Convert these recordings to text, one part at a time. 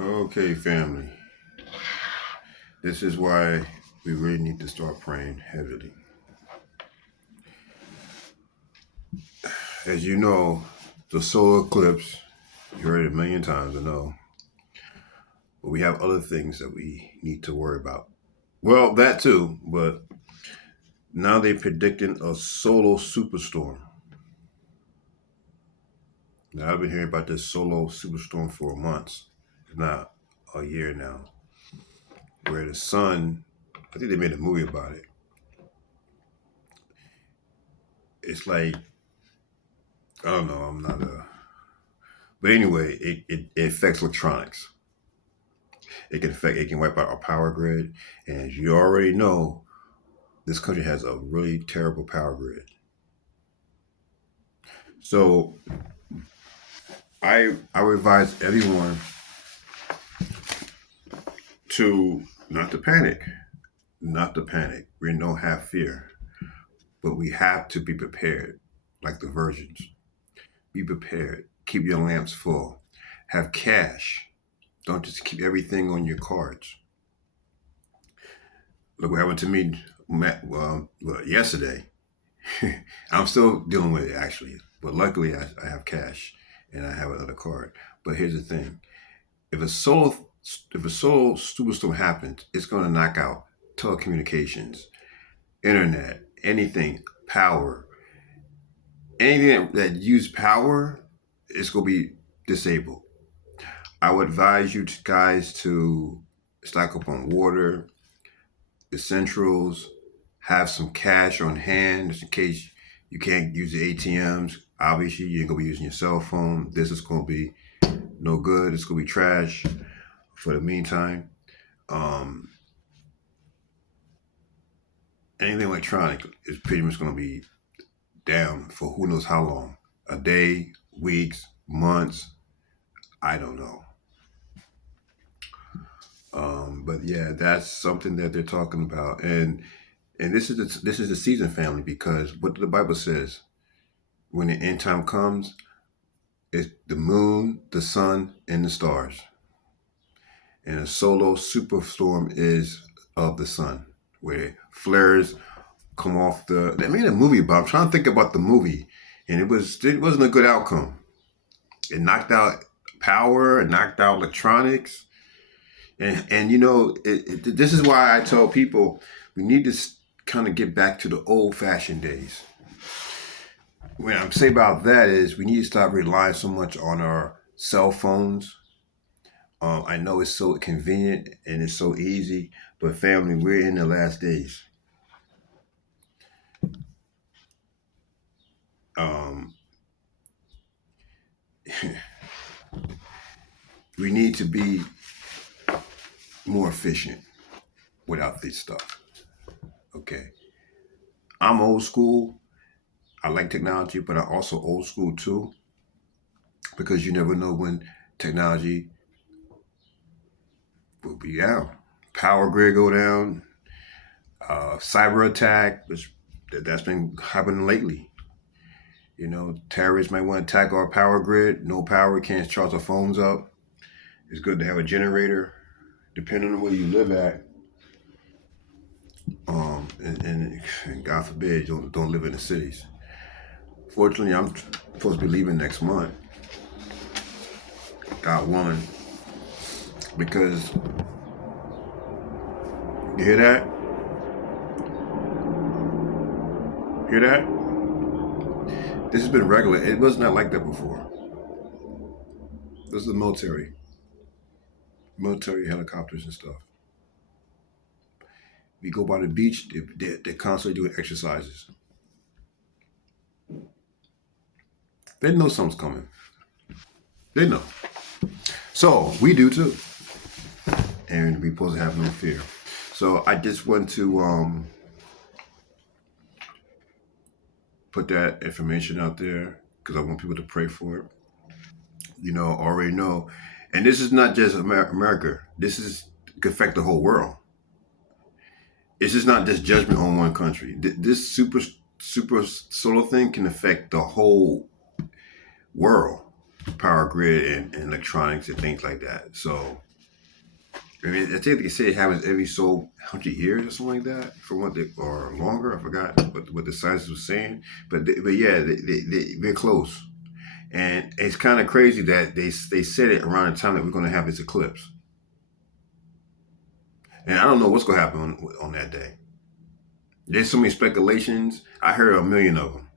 Okay, family. This is why we really need to start praying heavily. As you know, the solar eclipse, you heard it a million times, I know, but we have other things that we need to worry about. Well, that too, but now they're predicting a solar superstorm. Now, I've been hearing about this solar superstorm for months, if not a year now, where the sun, I think they made a movie about it. It's like, I don't know, I'm not a, but anyway, it affects electronics. It can wipe out our power grid. And as you already know, this country has a really terrible power grid. So I advise everyone to not to panic, not to panic. We don't have fear, but we have to be prepared, like the virgins. Be prepared. Keep your lamps full. Have cash. Don't just keep everything on your cards. Look what happened to me yesterday. I'm still dealing with it actually, but luckily I have cash and I have another card. But here's the thing: if a solar if a solar superstorm happens, it's going to knock out telecommunications, internet, anything, power, anything that use power, it's going to be disabled. I would advise you guys to stock up on water, essentials, have some cash on hand just in case you can't use the ATMs. Obviously, you ain't gonna be using your cell phone. This is gonna be no good. It's gonna be trash for the meantime. Um, Anything electronic is pretty much gonna be down for who knows how long. A day, weeks, months. I don't know. But yeah, that's something that they're talking about, and this is the season, family, because what the Bible says when the end time comes, it's the moon, the sun, and the stars. And a solar superstorm is of the sun, where flares come off the. They made a movie about. I'm trying to think about the movie, and it wasn't a good outcome. It knocked out power, it knocked out electronics, and this is why I tell people we need to kind of get back to the old fashioned days. What I'm saying about that is we need to stop relying so much on our cell phones. I know it's so convenient and it's so easy, but family, we're in the last days. Um, we need to be more efficient without this stuff. Okay. I'm old school. I like technology, but I'm also old school too, because you never know when technology will be down. Power grid go down, cyber attack, that's been happening lately. Terrorists might want to attack our power grid. No power, can't charge our phones up. It's good to have a generator, depending on where you live at. And God forbid, don't live in the cities. Fortunately, I'm supposed to be leaving next month. God willing, because you hear that? Hear that? This has been regular. It was not like that before. This is the military helicopters and stuff. We go by the beach, they're constantly doing exercises. They know something's coming. They know. So we do too. And we're supposed to have no fear. So I just want to put that information out there because I want people to pray for it. Already know. And this is not just America. This is could affect the whole world. It's just not just judgment on one country. This super solar thing can affect the whole world. power grid and electronics and things like that. So I mean, I think they say it happens every so 100 years or something like that, for what they, or longer. I forgot what the scientists was saying, but yeah, they're close, and it's kind of crazy that they said it around the time that we're going to have this eclipse, and I don't know what's going to happen on that day. There's so many speculations. I heard a million of them.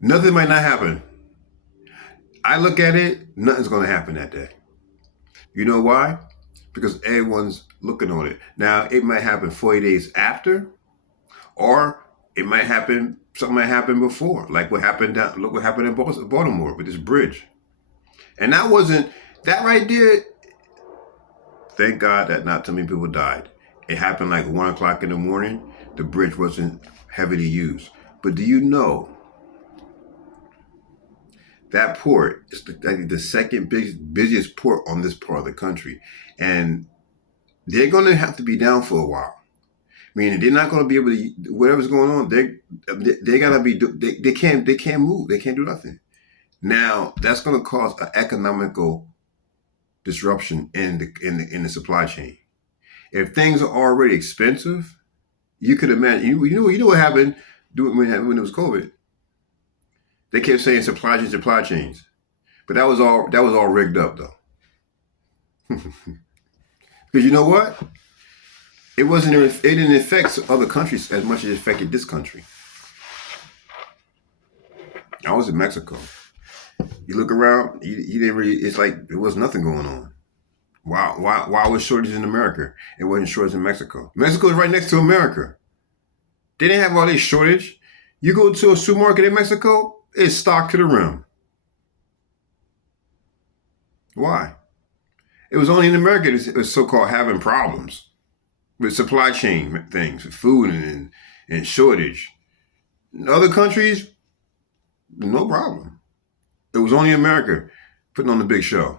Nothing might not happen. I look at it, nothing's going to happen that day. You know why? Because everyone's looking on it. Now, it might happen 40 days after, or it might happen, something might happen before, like what happened down, look what happened in Baltimore with this bridge. And that wasn't, that right there, thank God that not too many people died. It happened like 1 o'clock in the morning. The bridge wasn't heavily used. But do you know that port is the second busiest port on this part of the country? And they're going to have to be down for a while. Meaning they're not going to be able to, whatever's going on, they gotta be, they can't move, they can't do nothing. Now that's going to cause an economical disruption in the supply chain. If things are already expensive, you could imagine. You know what happened when it was COVID. They kept saying supply chains, but that was all rigged up though. Because you know what? It didn't affect other countries as much as it affected this country. I was in Mexico. You look around, you didn't really. It's like there was nothing going on. Why was shortages in America? It wasn't shortage in Mexico. Mexico is right next to America. They didn't have all this shortage. You go to a supermarket in Mexico, it's stocked to the rim. Why? It was only in America that was so-called having problems with supply chain things, with food and shortage. In other countries, no problem. It was only America putting on the big show.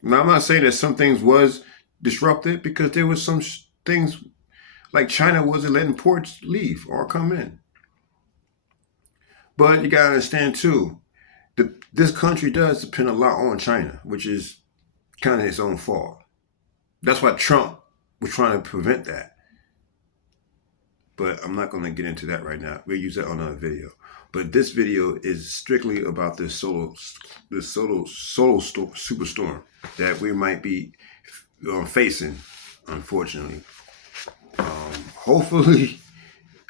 Now, I'm not saying that some things was disrupted because there was some things like China wasn't letting ports leave or come in. But you gotta understand too, this country does depend a lot on China, which is kind of its own fault. That's why Trump was trying to prevent that. But I'm not going to get into that right now. We'll use that on another video. But this video is strictly about this solar superstorm that we might be facing, unfortunately. Hopefully,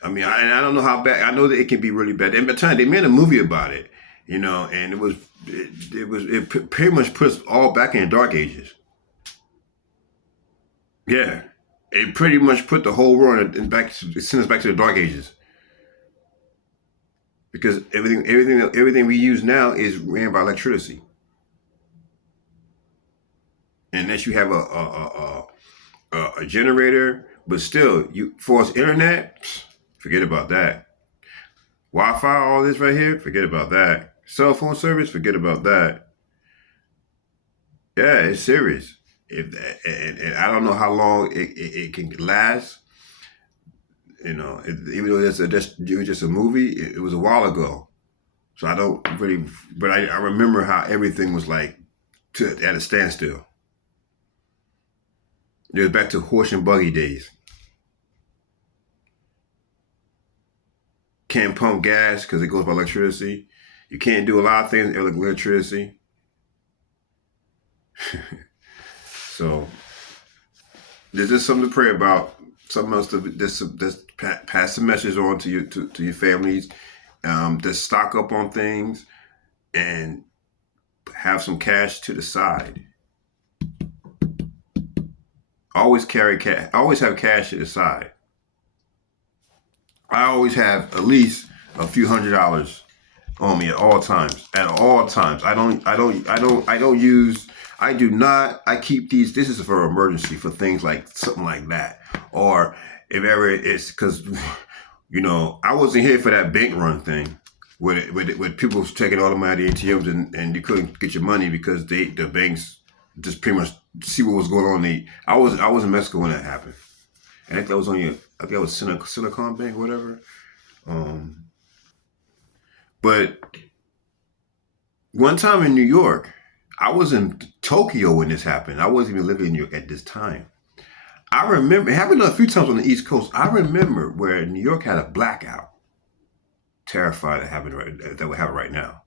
I mean, I don't know how bad. I know that it can be really bad. And by the time they made a movie about it, and it pretty much puts all back in the dark ages. Yeah, it pretty much put the whole world it sent us back to the dark ages. Because everything we use now is ran by electricity. Unless you have a generator, but still, you for us internet, forget about that. Wi-Fi, all this right here, forget about that. Cell phone service, forget about that. Yeah, it's serious. If and I don't know how long it can last. Even though it was just a movie, it was a while ago. So I don't really, but I remember how everything was like at a standstill. It was back to horse and buggy days. Can't pump gas because it goes by electricity. You can't do a lot of things with electricity. So there's just something to pray about. Something else to pass the message on to your families. To stock up on things and have some cash to the side. Always carry cash. Always have cash to the side. I always have at least a few $100s on me at all times. At all times. I do not. I keep these. This is for emergency, for things like something like that, or if ever it's because I wasn't here for that bank run thing, with people taking all the money out of the ATMs and you couldn't get your money because the banks just pretty much see what was going on. I was in Mexico when that happened. I think that was I think that was Silicon Bank or whatever. But One time in New York, I was in Tokyo when this happened. I wasn't even living in New York at this time. I remember it happened a few times on the East Coast. I remember where New York had a blackout. Terrified that would happen right now.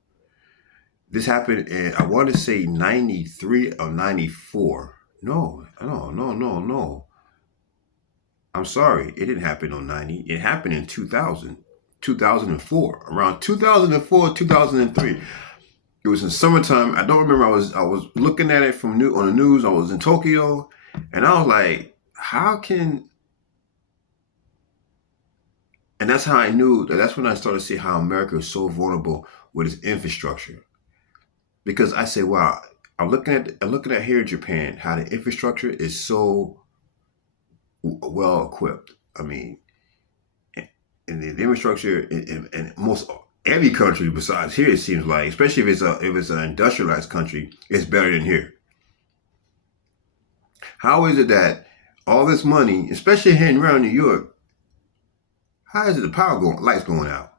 This happened in, I want to say, 93 or 94. No, no, no, no, no. I'm sorry. It didn't happen on 90. It happened in 2000, 2004. Around 2004, 2003. It was in summertime. I don't remember. I was looking at it on the news. I was in Tokyo, and I was like, how can? And that's how I knew that. That's when I started to see how America is so vulnerable with its infrastructure. Because I say, wow, I'm looking at here in Japan how the infrastructure is so well equipped. I mean, and the infrastructure in most every country besides here, it seems like, especially if it's an industrialized country, it's better than here. How is it that all this money, especially here around New York, how is it the lights going out?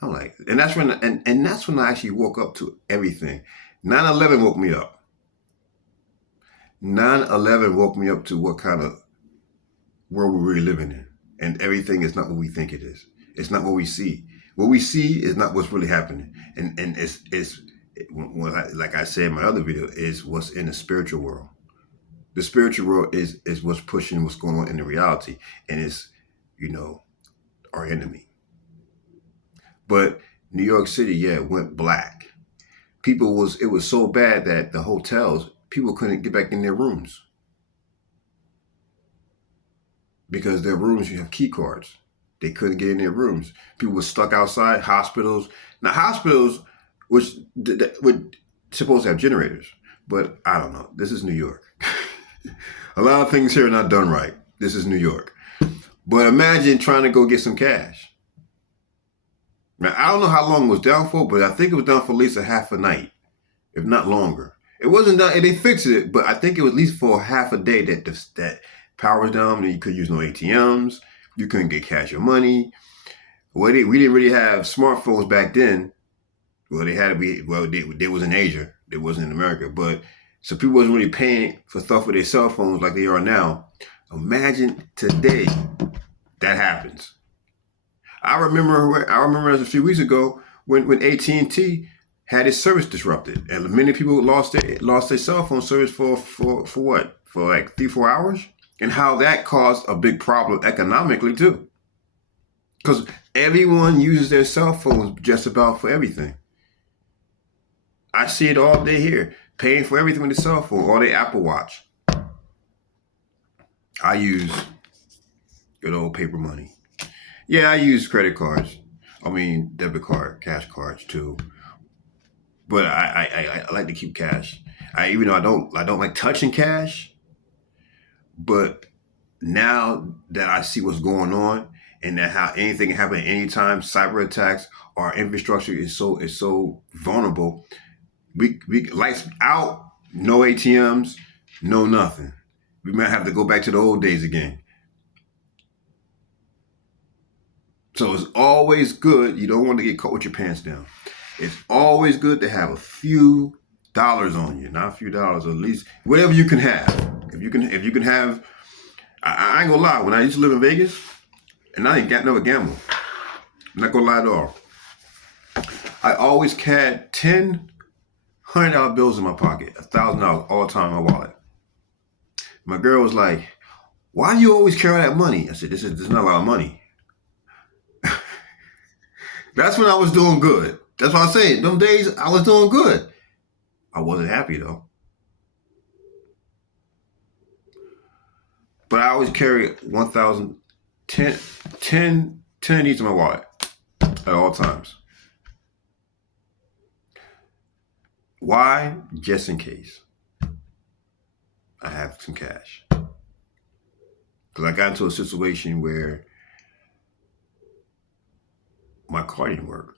I'm like, and that's when I actually woke up to everything. 9/11 woke me up. 9/11 woke me up to what kind of world we're really living in. And everything is not what we think it is. It's not what we see. What we see is not what's really happening. And it's like I said in my other video, is what's in the spiritual world. The spiritual world is what's pushing what's going on in the reality. And it's, you know, our enemy. But New York City, yeah, went black. It was so bad that the hotels, people couldn't get back in their rooms. Because their rooms, you have key cards. They couldn't get in their rooms. People were stuck outside. Hospitals. Now hospitals, which would supposed to have generators, but I don't know. This is New York. A lot of things here are not done right. This is New York. But imagine trying to go get some cash. Now I don't know how long it was down for, but I think it was down for at least a half a night, if not longer. It wasn't done, and they fixed it, but I think it was at least for half a day that power was down, and you could use no ATMs. You couldn't get cash or money. Well, we didn't really have smartphones back then. Well, they was in Asia. They wasn't in America. But so people wasn't really paying for stuff with their cell phones like they are now. Imagine today that happens. I remember a few weeks ago when AT&T had its service disrupted, and many people lost their cell phone service for what? For like 3-4 hours. And how that caused a big problem economically too. Because everyone uses their cell phones just about for everything. I see it all day here, paying for everything with the cell phone or the Apple Watch. I use good old paper money. Yeah, I use credit cards. I mean, debit card, cash cards too. But I like to keep cash. Even though I don't like touching cash. But now that I see what's going on and that how anything can happen at any time, cyber attacks, our infrastructure is so vulnerable. We lights out, no ATMs, no nothing. We might have to go back to the old days again. So it's always good. You don't want to get caught with your pants down. It's always good to have a few dollars on you, not a few dollars, at least whatever you can have. If you can have, I ain't gonna lie. When I used to live in Vegas, and I ain't never gamble. I'm not gonna lie at all. I always had $100 bills in my pocket, $1,000 all the time in my wallet. My girl was like, "Why do you always carry that money?" I said, "This is not a lot of money." That's when I was doing good. That's what I'm saying. Them days I was doing good. I wasn't happy though. But I always carry 1,000, 10 of these in my wallet at all times. Why? Just in case I have some cash. Because I got into a situation where my car didn't work.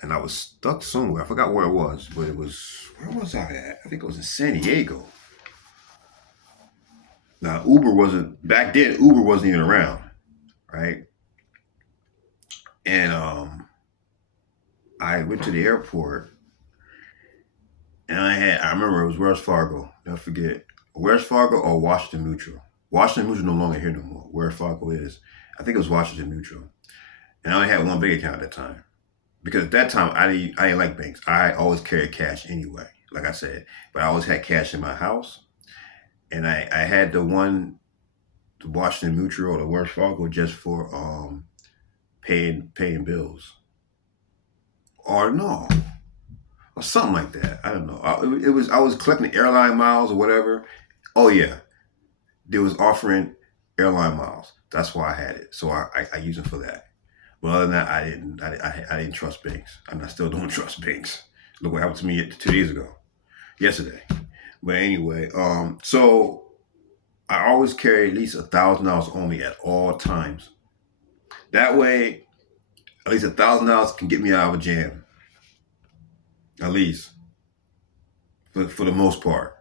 And I was stuck somewhere. I forgot where it was, but where was I at? I think it was in San Diego. Now, back then, Uber wasn't even around, right? And I went to the airport And I remember it was Wells Fargo. Never forget. Wells Fargo or Washington Mutual. Washington Mutual no longer here no more. Wells Fargo is. I think it was Washington Mutual. And I only had one bank account at that time. Because at that time I didn't like banks. I always carried cash anyway, like I said. But I always had cash in my house. And I had the Washington Mutual or the Wells Fargo just for paying bills. Or no, or something like that. I don't know. I was collecting airline miles or whatever. Oh yeah, they was offering airline miles. That's why I had it. So I use it for that. But other than that, I didn't trust banks, and I still don't trust banks. Look what happened to me 2 days ago, yesterday. But anyway, so I always carry at least $1,000 on me at all times. That way, at least $1,000 can get me out of a jam. At least for the most part.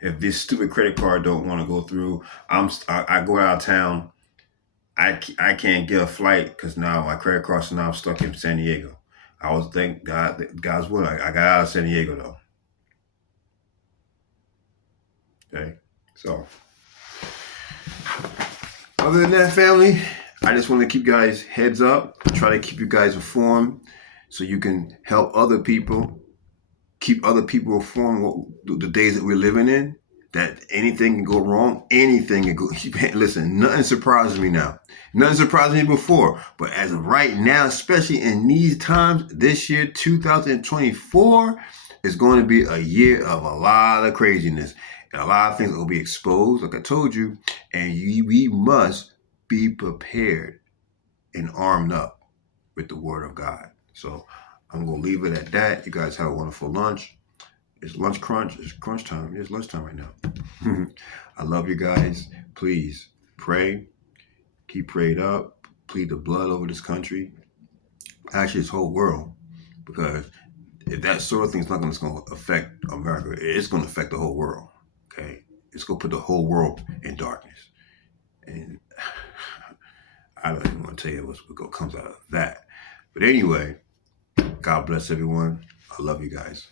If this stupid credit card don't want to go through, I go out of town. I can't get a flight because now my credit card's now stuck in San Diego. I was thank God God's will. I got out of San Diego though. Okay, so other than that, family, I just want to keep guys heads up. Try to keep you guys informed so you can help other people, keep other people informed what the days that we're living in. That anything can go wrong, anything can go. Listen, nothing surprises me now. Nothing surprised me before, but as of right now, especially in these times, this year, 2024, is going to be a year of a lot of craziness and a lot of things will be exposed, like I told you, and we must be prepared and armed up with the Word of God. So I'm going to leave it at that. You guys have a wonderful lunch. It's lunch crunch. It's crunch time. It's lunchtime right now. I love you guys. Please pray. Keep prayed up. Plead the blood over this country. Actually, this whole world. Because if that sort of thing is not going to affect America, it's going to affect the whole world. Okay? It's going to put the whole world in darkness. And I don't even want to tell you what comes out of that. But anyway, God bless everyone. I love you guys.